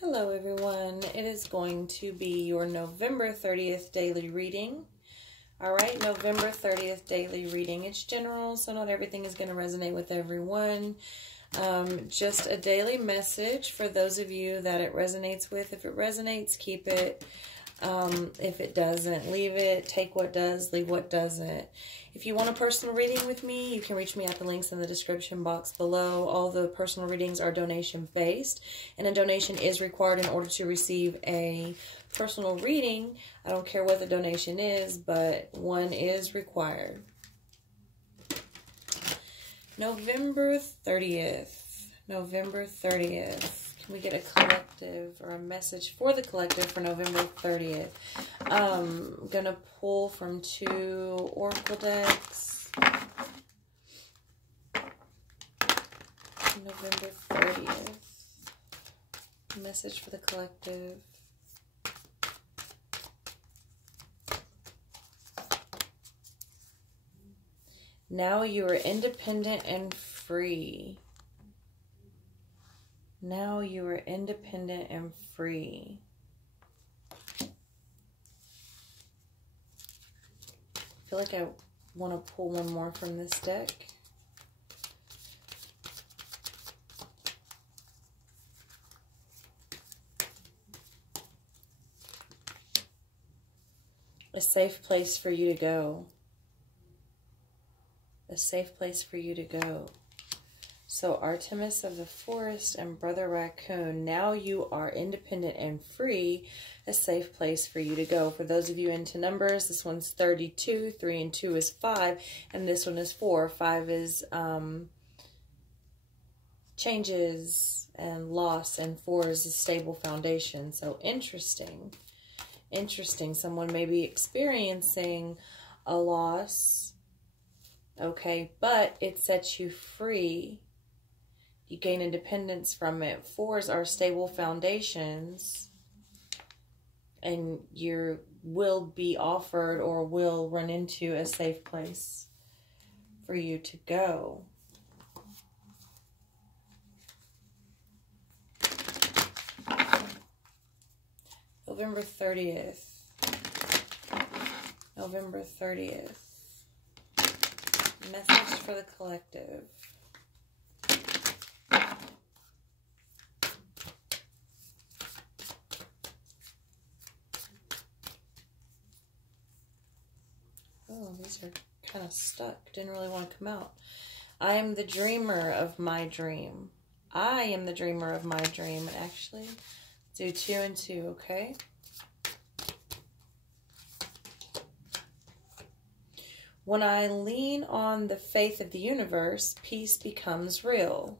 Hello everyone, it is going to be your November 30th daily reading. Alright, November 30th daily reading. It's general, so not everything is going to resonate with everyone. Just a daily message for those of you that it resonates with. If it resonates, keep it. If it doesn't, leave it. Take what does, leave what doesn't. If you want a personal reading with me, you can reach me at the links in the description box below. All the personal readings are donation-based, and a donation is required in order to receive a personal reading. I don't care what the donation is, but one is required. November 30th. November 30th. Can we get a collective or a message for the collective for November 30th? I'm going to pull from 2 oracle decks. November 30th. Message for the collective. Now you are independent and free. Now you are independent and free. I feel like I want to pull one more from this deck. A safe place for you to go. A safe place for you to go. So Artemis of the Forest and Brother Raccoon, now you are independent and free, a safe place for you to go. For those of you into numbers, this one's 32, 3 and 2 is 5, and this one is 4. 5 is changes and loss, and 4 is a stable foundation. So interesting. Interesting. Someone may be experiencing a loss, okay, but it sets you free. You gain independence from it. 4s are stable foundations, and you will be offered or will run into a safe place for you to go. November 30th. November 30th. Message for the collective. Oh, these are kind of stuck. Didn't really want to come out. I am the dreamer of my dream. I am the dreamer of my dream. And actually, do 2 and 2, okay? When I lean on the faith of the universe, peace becomes real.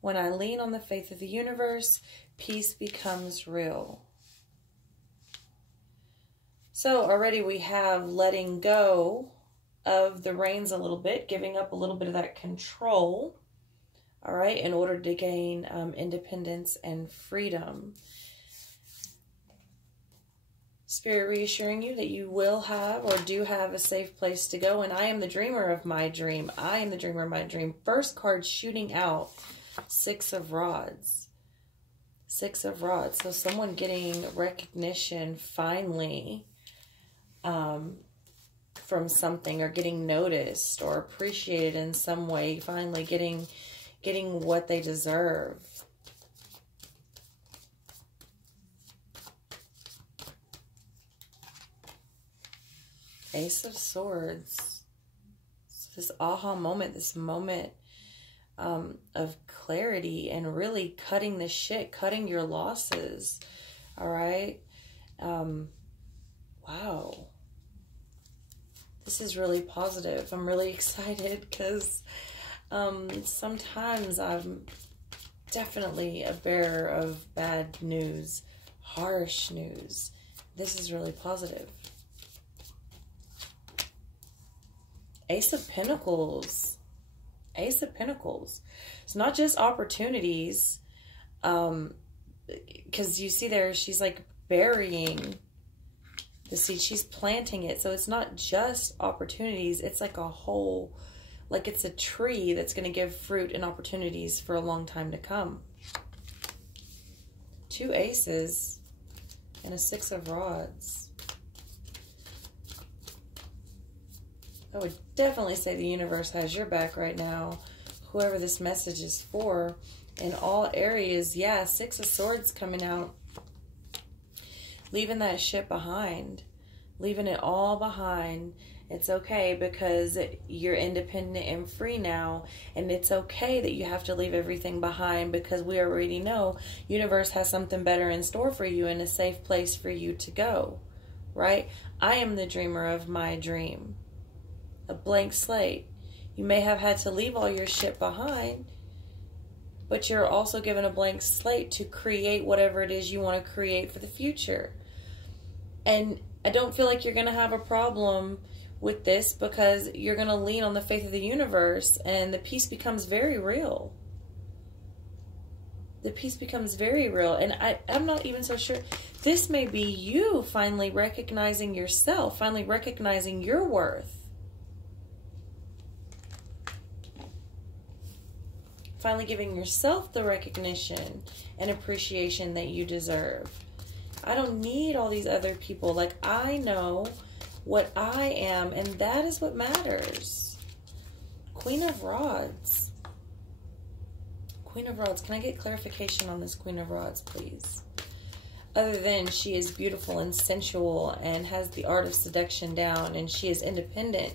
When I lean on the faith of the universe, peace becomes real. So already we have letting go of the reins a little bit, giving up a little bit of that control, all right, in order to gain independence and freedom. Spirit reassuring you that you will have or do have a safe place to go. And I am the dreamer of my dream. I am the dreamer of my dream. First card shooting out, 6 of rods. 6 of rods. So someone getting recognition finally from something, or getting noticed or appreciated in some way. Finally getting what they deserve. Ace of Swords. So this aha moment, this moment of clarity and really cutting the shit, cutting your losses. All right. Wow. This is really positive. I'm really excited because sometimes I'm definitely a bearer of bad news, harsh news. This is really positive. Ace of Pentacles. Ace of Pentacles. It's not just opportunities. Because you see there, she's like burying the seed. She's planting it. So it's not just opportunities. It's like a whole, like it's a tree that's going to give fruit and opportunities for a long time to come. 2 aces and a 6 of rods. I would definitely say the universe has your back right now, whoever this message is for, in all areas. Yeah, 6 of Swords coming out. Leaving that shit behind. Leaving it all behind. It's okay because you're independent and free now. And it's okay that you have to leave everything behind because we already know universe has something better in store for you and a safe place for you to go. Right? I am the dreamer of my dream. A blank slate. You may have had to leave all your shit behind, but you're also given a blank slate to create whatever it is you want to create for the future. And I don't feel like you're going to have a problem with this because you're going to lean on the faith of the universe and the peace becomes very real. The peace becomes very real. And I'm not even so sure. This may be you finally recognizing yourself, finally recognizing your worth. Finally giving yourself the recognition and appreciation that you deserve. I don't need all these other people. Like, I know what I am, and that is what matters. Queen of Rods. Queen of Rods. Can I get clarification on this Queen of Rods, please? Other than she is beautiful and sensual and has the art of seduction down, and she is independent.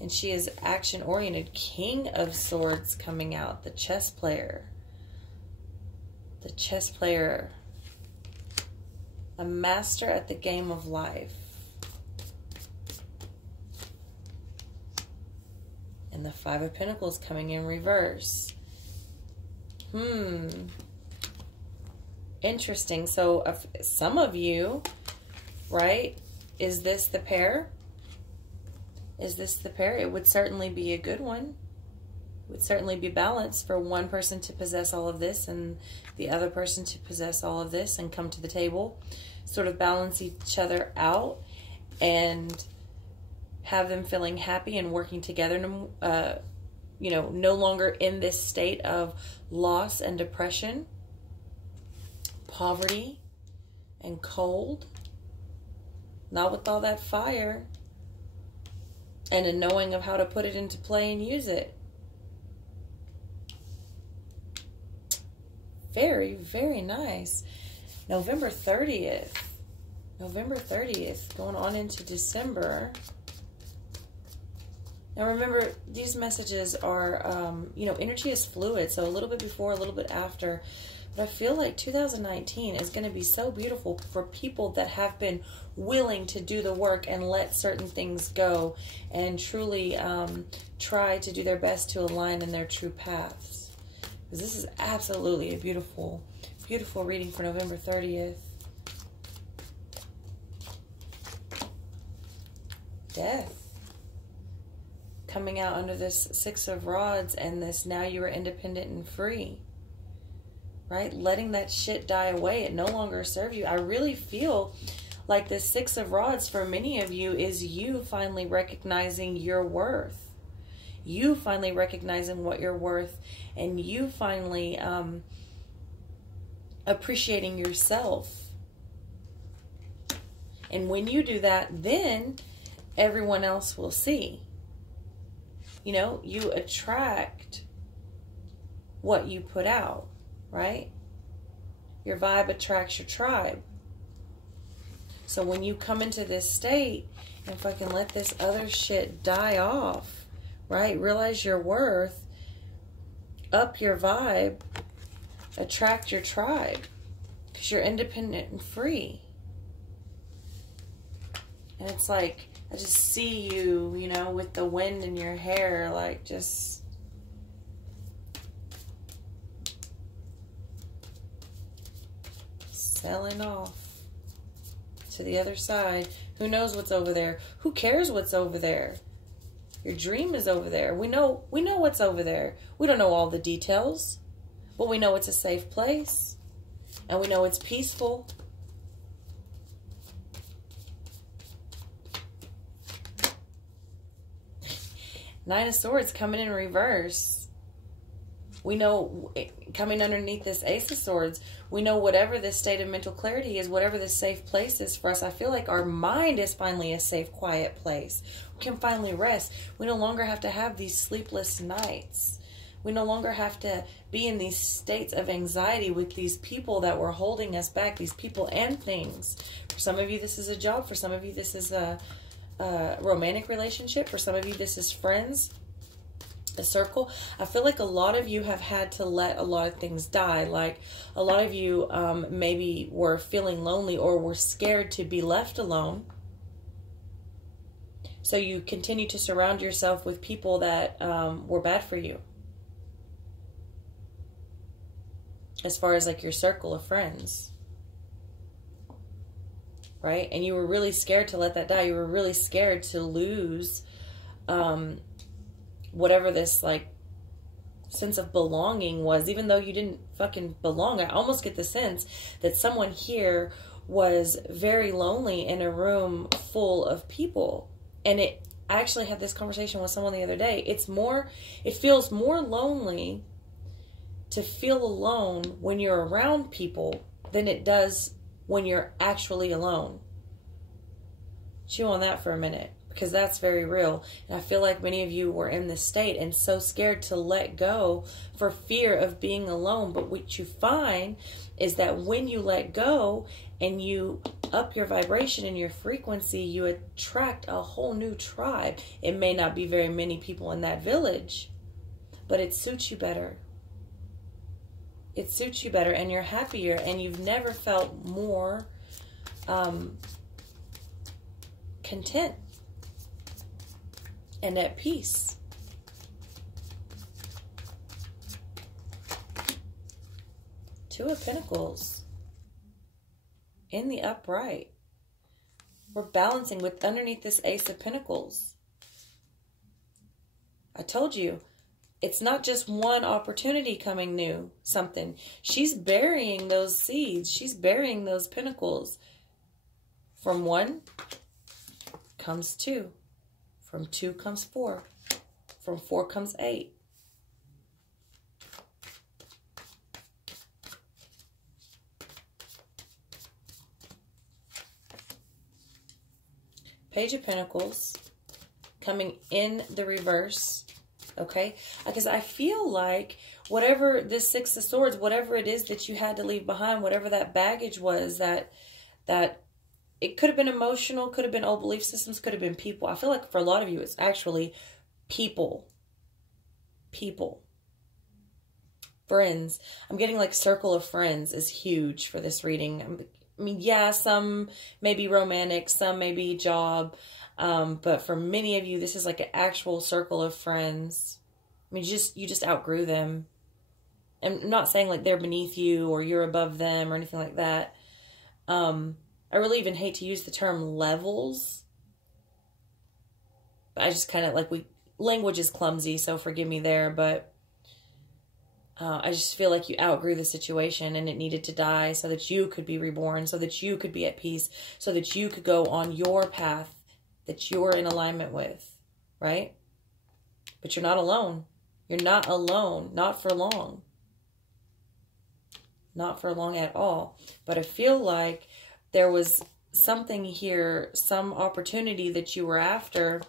And she is action-oriented. King of Swords coming out. The chess player. The chess player. A master at the game of life. And the 5 of Pentacles coming in reverse. Interesting. So some of you, right? Is this the pair? Is this the pair? It would certainly be a good one. It would certainly be balanced for one person to possess all of this and the other person to possess all of this and come to the table, sort of balance each other out and have them feeling happy and working together, you know, no longer in this state of loss and depression, poverty and cold, not with all that fire, and a knowing of how to put it into play and use it. Very, very nice. November 30th. November 30th, going on into December. Now remember, these messages are, you know, energy is fluid, so a little bit before, a little bit after. But I feel like 2019 is going to be so beautiful for people that have been willing to do the work and let certain things go and truly try to do their best to align in their true paths. Because this is absolutely a beautiful, beautiful reading for November 30th. Death. Coming out under this 6 of Rods and this now you are independent and free. Right? Letting that shit die away. It no longer serves you. I really feel like the 6 of Rods for many of you is you finally recognizing your worth. You finally recognizing what you're worth. And you finally appreciating yourself. And when you do that, then everyone else will see. You know, you attract what you put out, right? Your vibe attracts your tribe. So when you come into this state, and if I can let this other shit die off, right? Realize your worth, up your vibe, attract your tribe, because you're independent and free. And it's like, I just see you, you know, with the wind in your hair, like just sailing off to the other side. Who knows what's over there? Who cares what's over there? Your dream is over there. We know what's over there. We don't know all the details, but we know it's a safe place, and we know it's peaceful. Nine of Swords coming in reverse. We know, coming underneath this Ace of Swords, we know whatever this state of mental clarity is, whatever this safe place is for us, I feel like our mind is finally a safe, quiet place. We can finally rest. We no longer have to have these sleepless nights. We no longer have to be in these states of anxiety with these people that were holding us back, these people and things. For some of you, this is a job. For some of you, this is a romantic relationship. For some of you, this is friends. A circle. I feel like a lot of you have had to let a lot of things die. Like a lot of you maybe were feeling lonely or were scared to be left alone. So you continue to surround yourself with people that were bad for you. As far as like your circle of friends. Right? And you were really scared to let that die. You were really scared to lose whatever this like sense of belonging was, even though you didn't fucking belong. I almost get the sense that someone here was very lonely in a room full of people. And I actually had this conversation with someone the other day. It feels more lonely to feel alone when you're around people than it does when you're actually alone. Chew on that for a minute, because that's very real. And I feel like many of you were in this state and so scared to let go for fear of being alone. But what you find is that when you let go and you up your vibration and your frequency, you attract a whole new tribe. It may not be very many people in that village, but it suits you better. It suits you better, and you're happier, and you've never felt more content and at peace. Two of Pentacles in the upright. We're balancing with underneath this Ace of Pentacles. I told you, it's not just one opportunity coming new, something. She's burying those seeds. She's burying those pentacles. From one comes two. From two comes four. From four comes eight. Page of Pentacles coming in the reverse. Okay, because I feel like whatever this Six of Swords, whatever it is that you had to leave behind, whatever that baggage was, that it could have been emotional, could have been old belief systems, could have been people. I feel like for a lot of you, it's actually people. People. Friends. I'm getting like circle of friends is huge for this reading. I mean, yeah, some may be romantic, some may be job. But for many of you, this is like an actual circle of friends. I mean, you just outgrew them. I'm not saying like they're beneath you or you're above them or anything like that. I really even hate to use the term levels. But I just kind of like, language is clumsy, so forgive me there. But I just feel like you outgrew the situation and it needed to die so that you could be reborn, so that you could be at peace, so that you could go on your path that you're in alignment with, right? But you're not alone. You're not alone. Not for long. Not for long at all. But I feel like there was something here, some opportunity that you were after,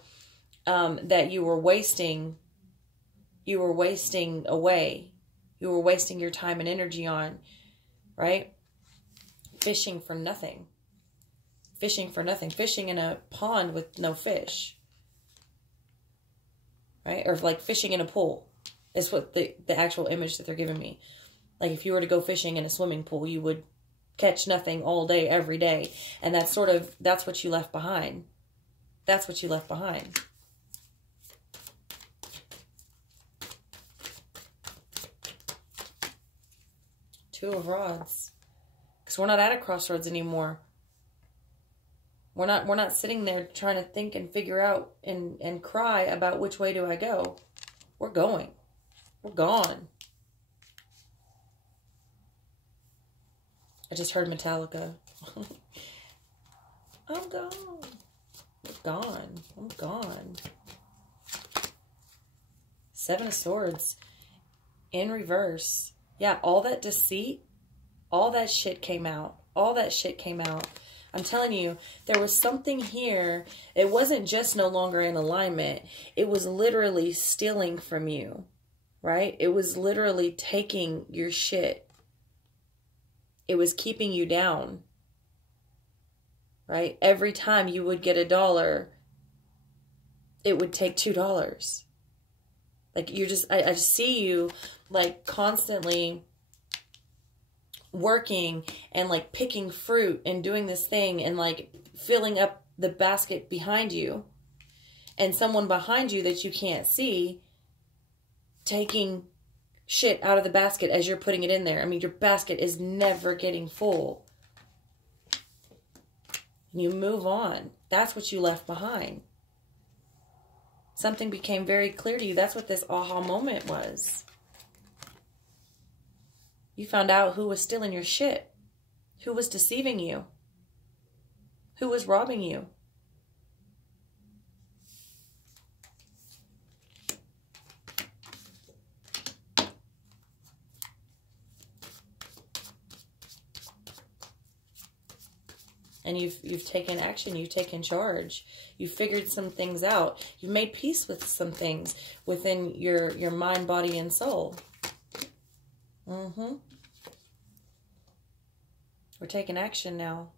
that you were wasting. You were wasting away. You were wasting your time and energy on, right? Fishing for nothing. Fishing for nothing. Fishing in a pond with no fish. Right? Or like fishing in a pool. Is what the actual image that they're giving me. Like if you were to go fishing in a swimming pool, you would catch nothing all day, every day. And that's what you left behind. That's what you left behind. Two of Rods. Because we're not at a crossroads anymore. We're not sitting there trying to think and figure out and cry about which way do I go. We're going. We're gone. I just heard Metallica. I'm gone. We're gone. I'm gone. Seven of Swords. in reverse. Yeah, all that deceit, all that shit came out. All that shit came out. I'm telling you, there was something here. It wasn't just no longer in alignment. It was literally stealing from you, right? It was literally taking your shit. It was keeping you down, right? Every time you would get $1, it would take $2. Like, you're just, I see you like constantly working and like picking fruit and doing this thing and like filling up the basket behind you, and someone behind you that you can't see taking shit out of the basket as you're putting it in there. I mean, your basket is never getting full. You move on. That's what you left behind. Something became very clear to you. That's what this aha moment was. You found out who was stealing your shit, who was deceiving you, who was robbing you. And you've taken action, you've taken charge, you've figured some things out, you've made peace with some things within your mind, body, and soul. We're taking action now.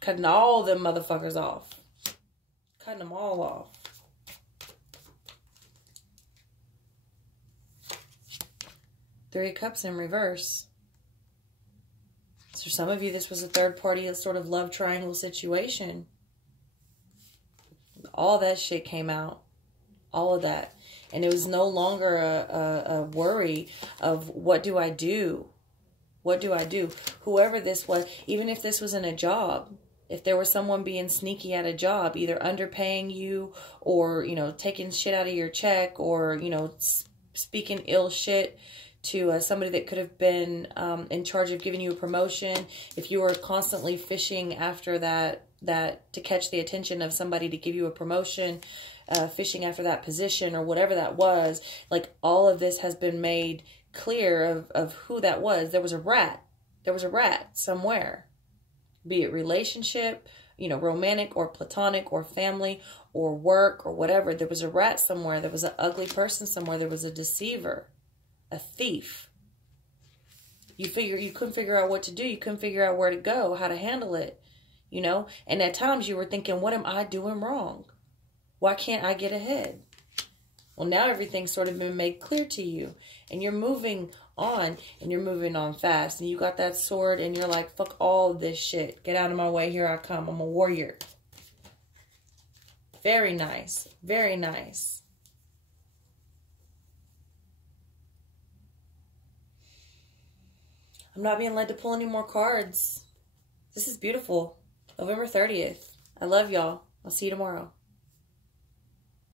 Cutting all them motherfuckers off. Cutting them all off. Three of Cups in reverse. So for some of you, this was a third party, a sort of love triangle situation. All that shit came out. All of that. And it was no longer a worry of what do I do? What do I do? Whoever this was, even if this was in a job, if there was someone being sneaky at a job, either underpaying you or, you know, taking shit out of your check or, you know, speaking ill shit to somebody that could have been in charge of giving you a promotion, if you were constantly fishing after that to catch the attention of somebody to give you a promotion, fishing after that position or whatever that was, like all of this has been made clear of who that was. There was a rat. There was a rat somewhere, be it relationship, you know, romantic or platonic or family or work or whatever. There was a rat somewhere. There was an ugly person somewhere. There was a deceiver, a thief. You couldn't figure out what to do. You couldn't figure out where to go, how to handle it, you know? And at times you were thinking, what am I doing wrong? Why can't I get ahead? Well, now everything's sort of been made clear to you. And you're moving on. And you're moving on fast. And you got that sword. And you're like, fuck all this shit. Get out of my way. Here I come. I'm a warrior. Very nice. Very nice. I'm not being led to pull any more cards. This is beautiful. November 30th. I love y'all. I'll see you tomorrow.